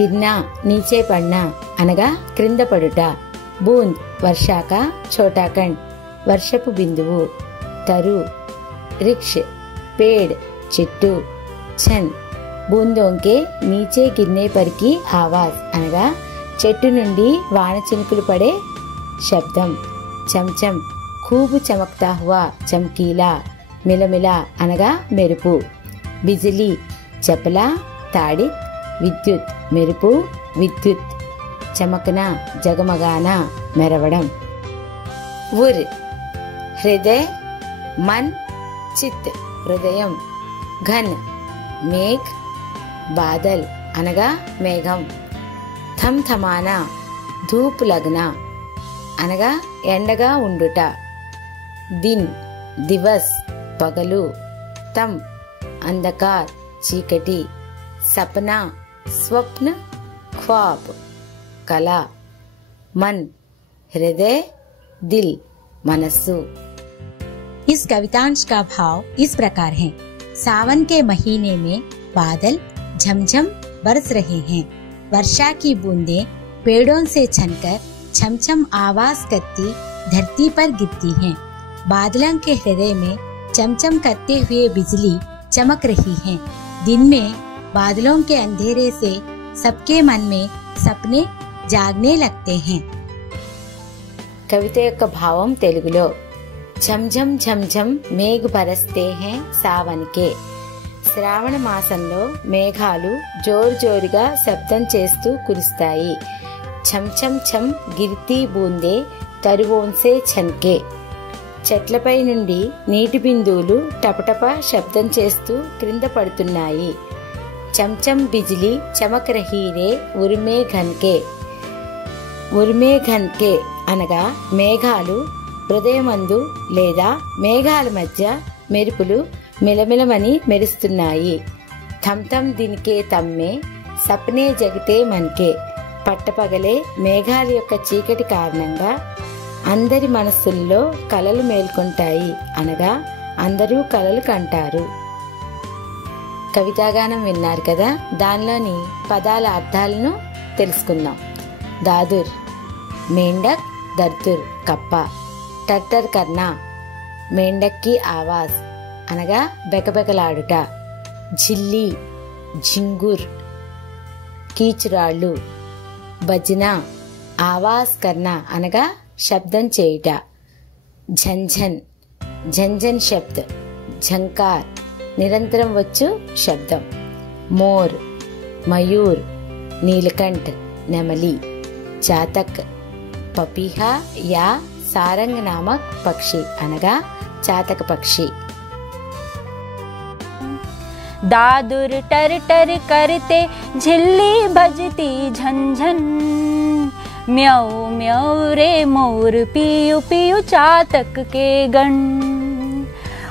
గిర్నా నీచే పడ్నా అనగా క్రింద పడుట. బూంద్ వర్షాక ఛోటాఖండ్ వర్షపు బిందువు. తరు రిక్ష్ పేడ్ చెట్టు. ఛన్ బూందోంకే నీచే గిర్నే పర్కి ఆవాజ్ అనగా చెట్టు నుండి వాన చినుకులు పడే శబ్దం. చంచం ఖూబ్ చమక్తా హువా చమ్కీలా మిలమిలా అనగా మెరుపు. బిజిలీ చపలా తాడి విద్యుత్ మెరుపు విద్యుత్. చమకనా జగమగానా మెరవడం. ఉర్ హృదయ మన్ చిత్ హృదయం. ఘన్ మేఘ్ బాదల్ అనగా మేఘం. థమ్ థమానా ధూప్ లగ్నా అనగా ఎండగా ఉండుట. దిన్ దివస్ పగలు. తమ్ అంధకార్ చీకటి. సపనా స్వప్న ఖ్వాబ్ కల. मन, हृदय, दिल, मनस्सु। इस कवितांश का भाव इस प्रकार है। सावन के महीने में बादल झमझम बरस रहे हैं। वर्षा की बूंदें पेड़ों से छनकर छमछम आवाज करती धरती पर गिरती हैं। बादलों के हृदय में चमचम करते हुए बिजली चमक रही है। दिन में बादलों के अंधेरे से सबके मन में सपने जागने लगते हैं। కవిత యొక్క భావం తెలుగులో ఝంఝం ఝంఝం మేఘ బరస్తే హే సావన్కే. శ్రావణ మాసంలో మేఘాలు జోరు జోరుగా శబ్దం చేస్తూ కురుస్తాయి. ఛం ఛం ఛం గిర్తీ బూందే తరువోన్సే ఛన్కే. చెట్లపై నుండి నీటి బిందువులు టపటప శబ్దం చేస్తూ క్రింద పడుతున్నాయి. చంచం బిజిలీ చమక్ రహీ రే ఉర్మే ఘన్కే. ఉర్మే ఘన్కే అనగా మేఘాలు హృదయమందు లేదా మేఘాల మధ్య మెరుపులు మిలమిలమని మెరుస్తున్నాయి. Thumb thumb దిన్కే తమ్మే సప్నే జగతే మన్కే. పట్టపగలే మేఘాల యొక్క చీకటి కారణంగా అందరి మనస్సుల్లో కలలు మేల్కొంటాయి అనగా అందరూ కలలు కంటారు. కవితాగానం విన్నారు కదా, దానిలోని పదాల అర్థాలను తెలుసుకుందాం. దాదుర్ మేండక్ దర్దుర్ కప్ప. టర్టర్ కర్నా మేండక్కి ఆవాజ్ అనగా బెకబెకలాడుట. ఝిల్లీ ఝింగుర్ కీచురాళ్ళు. బజ్నా ఆవాజ్ కర్నా అనగా శబ్దం చేయుట. ఝంఝన్ ఝంఝన్ శబ్ద్ ఝంకార్ నిరంతరం వచ్చు శబ్దం. మోర్ మయూర్ నీలకంఠ్ నెమలి. చాతక్ పపీహా యా సారంగ్ నామక్ పక్షి అనగా చాతక పక్షి. दादुर टर टर करते झिल्ली बजती झंझन। म्याऊ म्याऊ रे मोर पियू पियू चातक के गण।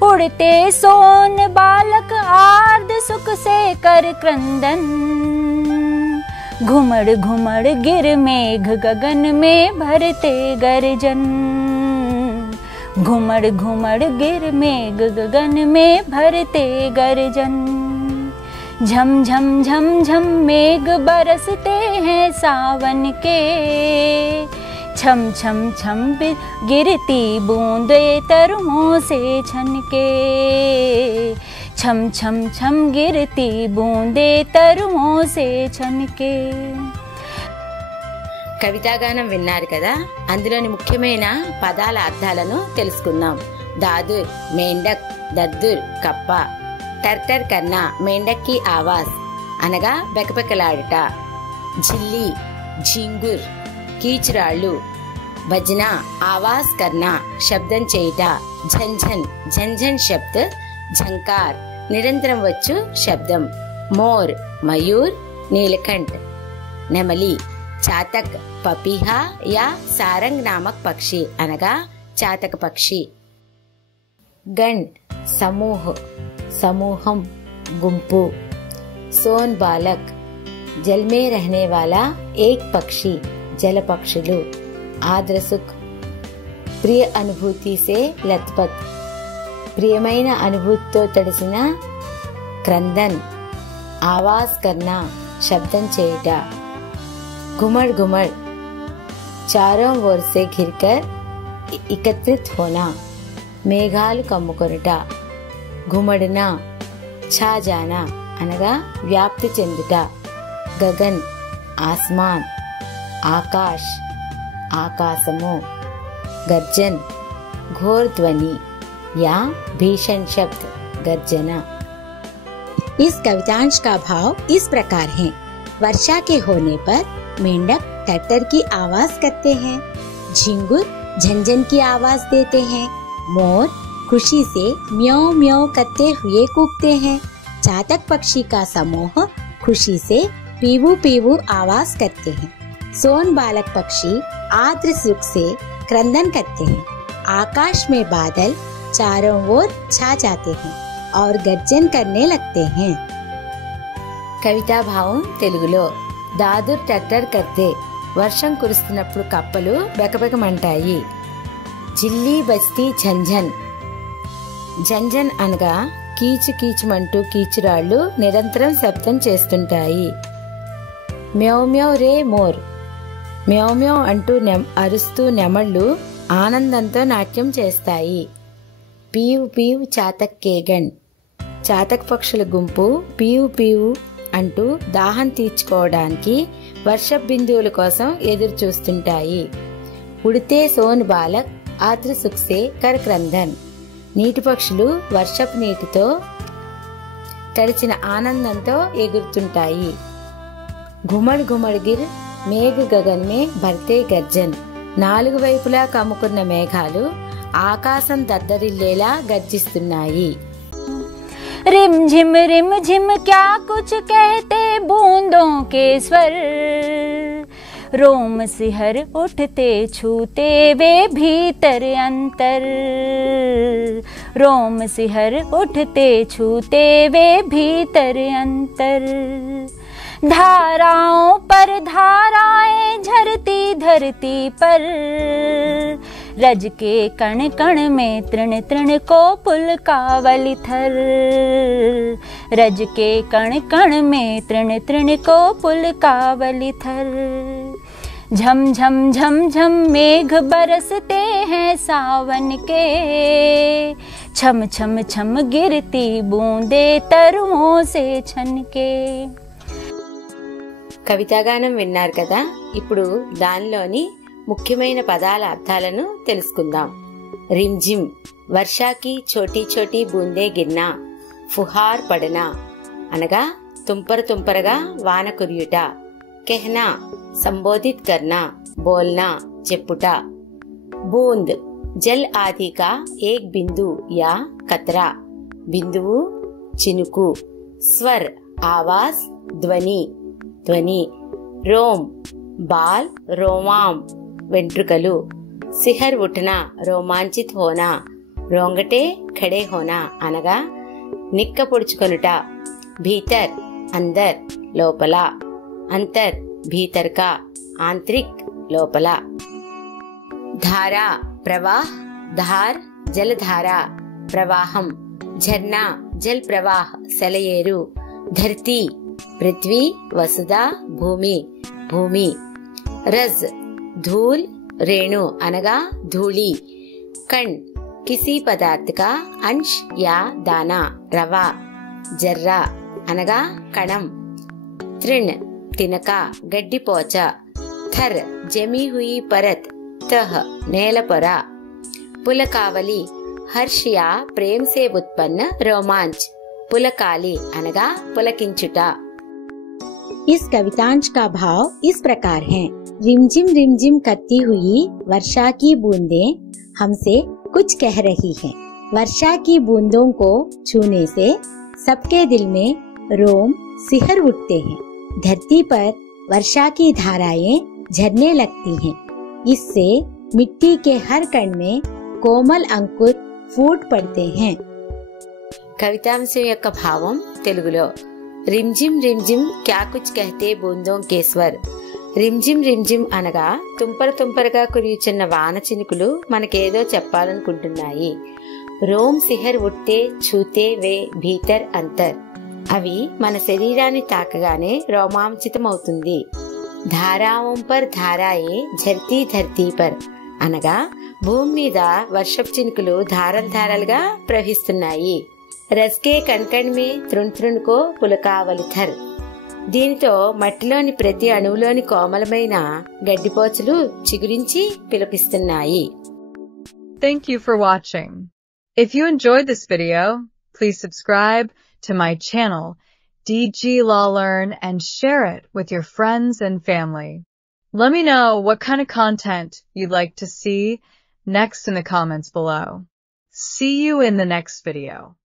उड़ते सोन बालक आर्द सुख से कर क्रंदन। घुमड़ घुमड़ गिर मेघ गगन में भरते गर्जन। घुमड़ घुमड़ गिर मेघ गगन में भरते गर्जन। झम झम झम झम मेघ बरसते हैं सावन के। छम छम छम गिरती बूंदे तरुओं से छनके। छम छम छम गिरती बूंदे तरुओं से छनके। కవితాగానం విన్నారు కదా, అందులోని ముఖ్యమైన పదాల అర్థాలను తెలుసుకుందాం. దాదుర్ మేండక్ దద్దుర్ కప్ప. టర్టర్ కన్నా మేండక్కి ఆవాజ్ అనగా బెకబెకలాడుట. ఝిల్లీ ఝింగుర్ కీచురాళ్ళు. భజన ఆవాజ్ కర్నా శబ్దం చేయుట. ఝంఝన్ ఝంఝన్ శబ్ద్ ఝంకార్ నిరంతరం వచ్చు శబ్దం. మోర్ మయూర్ నీలకంఠ్ నెమలి. చాతక్ పపీహా యా సారంగ్ నామక్ పక్షి అనగా చాతక పక్షి. గణ్ సమూహ్ సమూహం గుంపు. సోన్ బాలక్ జల్ మే రహనే వాలా ఏక్ పక్షి జల పక్షులు. ఆద్రసుక్ ప్రియ అనుభూతి సే లత్పత్ ప్రియమైన అనుభూతితో తడిసిన. క్రందన్ ఆవాజ్ కర్నా శబ్దం చేయుట. घुमड़ घुमड़ चारों ओर से घिरकर एकत्रित होना, మేఘాలు కమ్ముకొనుట. घुमड़ना छा जाना అనగా వ్యాప్తి చెందుట. గగన్ ఆస్మాన్, ఆకాశ్ ఆకాశము. गर्जन घोर ध्वनि या भीषण शब्द गर्जना. इस कवितांश का भाव इस प्रकार है। वर्षा के होने पर मेंढक टटर की आवाज करते हैं, झिंगुर झंझन की आवाज देते हैं, मोर खुशी से म्याऊं म्याऊं करते हुए कूकते हैं, चातक पक्षी का समूह खुशी से पीवू पीवू आवाज करते हैं, सोन बालक पक्षी आर्द्र सुख से क्रंदन करते हैं, आकाश में बादल चारों ओर छा जाते हैं और गर्जन करने लगते हैं. కవితా భావం తెలుగులో. దాదుర్ టట్టర్ కర్తే, వర్షం కురుస్తున్నప్పుడు కప్పలు బెకబెకమంటాయి. జిల్లీ బస్తీ ఝంఝన్, ఝంఝన్ అనగా కీచు కీచుమంటూ కీచురాళ్లు నిరంతరం శబ్దం చేస్తుంటాయి. మ్యావ్ మ్యావ్ రే మోర్, మ్యావ్ మ్యావ్ అంటూ అరుస్తూ నెమళ్లు ఆనందంతో నాట్యం చేస్తాయి. పీవు పీవు చాతక్ కేగన్, చాతక్ పక్షుల గుంపు పీవు పీవు అంటూ దాహం తీర్చుకోవడానికి వర్షపు బిందువుల కోసం ఎదురు చూస్తుంటాయి. ఉడితే సోన్ బాలక్ ఆత్ర సుక్సే కరక్రందన్, నీటి పక్షులు వర్షపు నీటితో తడిచిన ఆనందంతో ఎగురుతుంటాయి. ఘుమడ్ ఘుమడ్ గిర్ మేఘ గగన్ మే భర్తే గర్జన్, నాలుగు వైపులా కమ్ముకున్న మేఘాలు ఆకాశం దద్దరిల్లేలా గర్జిస్తున్నాయి. रिम झिम क्या कुछ कहते बूंदों के स्वर, रोम सिहर उठते छूते वे भीतर अंतर, रोम सिहर उठते छूते वे भीतर अंतर, धाराओं पर धाराएं झरती धरती पर, रज के कण कण में तृण तृण को पुलकावली थर, रज के कण कण में तृण तृण को पुलकावली थर, झम झम झम झम मेघ बरसते हैं सावन के, छम छम छम गिरती बूंदे तरुओं से छनके. కవితాగానం విన్నారు కదా. ఇప్పుడు దానిలోని ముఖ్యమైన పదాల అర్థాలను తెలుసుకుందాం. రిమ్జిమ్, వర్షాకి చోటీ చోటీ బూందే గిర్నా, ఫుహార్ పడనా అనగా తుంపర తుంపరగా వాన కురియుట. కెహ్నా, సంబోధిత్ కర్నా, బోల్నా చెప్పుట. బూంద్, జల్ ఆది కా ఏక్ బిందు యా కత్రా, బిందువు చినుకు. స్వర్, ఆవాజ్, ధ్వని ధ్వని. రోమ్, బాల్, రోమాం వెంట్రుకలు. సిహర్ ఉఠనా, రోమాంచిత్ హోనా, రోంగటే ఖడే హోనా అనగా నిక్క పొడుచుకొనుట. భీతర్, అందర్ లోపల. అంతర్, భీతర్ కా ఆంతరిక్ లోపల. ధారా, ప్రవాహ్, ధార్ జలధార ప్రవాహం. झरना जल प्रवाह సెలయేరు. धरती पृथ्वी वसुधा भूमि भूमि. रज धूल रेणु అనగా ధూళి. कण किसी पदार्थ का अंश या दाना रवा. जर्रा అనగా కణం. तृण तिनक गड्डिपोच. थर जमी हुई परत तह నేలపొర. పులకావలి हर्ष या प्रेम से उत्पन्न रोमांच. पुलकाली అనగా పులకించుట. इस कवितांश का भाव इस प्रकार है। रिमझिम करती हुई वर्षा की बूंदें हमसे कुछ कह रही हैं। वर्षा की बूंदों को छूने से सबके दिल में रोम सिहर उठते हैं। धरती पर वर्षा की धाराएं झरने लगती हैं। इससे मिट्टी के हर कण में कोमल अंकुर फूट पड़ते हैं। కవితాంశం యొక్క భావం తెలుగులో. రిమ్జిమ్ రిమ్జిమ్ క్యా కుచ్ కహతే బూందోం కే స్వర్. రిమ్జిమ్ రిమ్జిమ్ అనగా తుంపర తుంపరగా కురియుచున్న వాన చినుకులు మనకేదో చెప్పాలనుకుంటున్నాయి. రోమ్ సిహర్ ఉట్టే ఛూతే వే భీతర్ అంతర్. అవి మన శరీరాన్ని తాకగానే రోమాంచితమవుతుంది. ధారావం పర్ ధారాయే ఝర్తీ ధర్తీ పర్ అనగా భూమి మీద వర్షపు చినుకులు ధారలు ధారలుగా ప్రవహిస్తున్నాయి. రస్కే కణ్కణ్ మే తృణ్ తృణ్ కో పులకావలి థర్. దీనితో మట్టిలోని ప్రతి అణువులోని కోమలమైన గడ్డిపోచలు చిగురించి పిలపిస్తున్నాయి. Thank you for watching. If you enjoyed this video, please subscribe to my channel, DG Law Learn, and share it with your friends and family. Let me know what kind of content you'd like to see next in the comments below. See you in the next video.